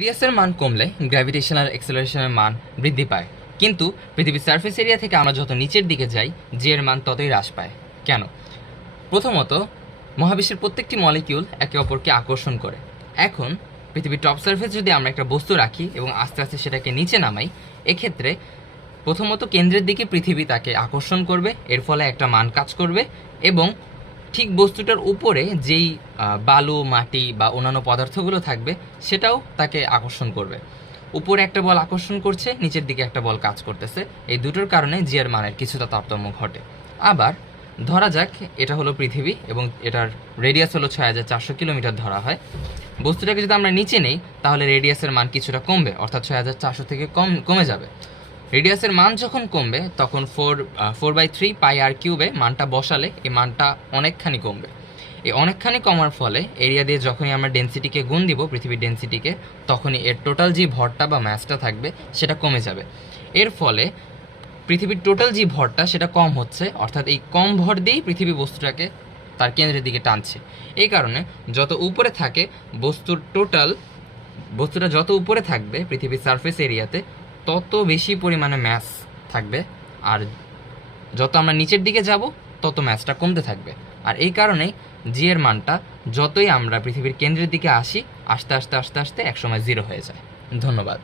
রেডিয়াসের মান কমলে গ্র্যাভিটেশনাল অ্যাক্সেলারেশনের মান বৃদ্ধি পায়, কিন্তু পৃথিবীর সারফেস এরিয়া থেকে আমরা যত নিচের দিকে যাই জি এর মান ততই হ্রাস পায়। কেন? প্রথমত, মহাবিশ্বের প্রত্যেকটি মলিকিউল একে অপরকে আকর্ষণ করে। এখন পৃথিবীর টপ সারফেস যদি আমরা একটা বস্তু রাখি এবং আস্তে আস্তে সেটাকে নিচে নামাই, এক্ষেত্রে প্রথমত কেন্দ্রের দিকে পৃথিবী তাকে আকর্ষণ করবে, এর ফলে একটা মান কাজ করবে এবং ঠিক বস্তুটার উপরে যেই বালু, মাটি বা অন্যান্য পদার্থগুলো থাকবে সেটাও তাকে আকর্ষণ করবে। উপরে একটা বল আকর্ষণ করছে, নিচের দিকে একটা বল কাজ করতেছে, এই দুটোর কারণে জি এর মানের কিছুটা তারতম্য ঘটে। আবার ধরা যাক এটা হলো পৃথিবী এবং এটার রেডিয়াস হলো 6400 কিলোমিটার ধরা হয়। বস্তুটাকে যদি আমরা নিচে নেই তাহলে রেডিয়াসের মান কিছুটা কমবে, অর্থাৎ 6400 থেকে কমে যাবে। রেডিয়াসের মান যখন কমবে তখন 4/3 পাই আর কিউবে মানটা বসালে এই মানটা অনেকখানি কমবে। এই অনেকখানি কমার ফলে এরিয়া দিয়ে যখনই আমরা ডেনসিটিকে গুণ দিব, পৃথিবীর ডেনসিটিকে, তখনই এর টোটাল যে ভরটা বা ম্যাসটা থাকবে সেটা কমে যাবে। এর ফলে পৃথিবীর টোটাল যে ভরটা সেটা কম হচ্ছে, অর্থাৎ এই কম ভর দিয়েই পৃথিবী বস্তুটাকে তার কেন্দ্রের দিকে টানছে। এই কারণে যত উপরে থাকে বস্তুটা যত উপরে থাকবে পৃথিবীর সারফেস এরিয়াতে তত বেশি পরিমাণে ম্যাস থাকবে, আর যত আমরা নিচের দিকে যাব তত ম্যাসটা কমতে থাকবে। আর এই কারণেই জি এর মানটা যতই আমরা পৃথিবীর কেন্দ্রের দিকে আসি, আস্তে আস্তে আস্তে আস্তে একসময় জিরো হয়ে যায়। ধন্যবাদ।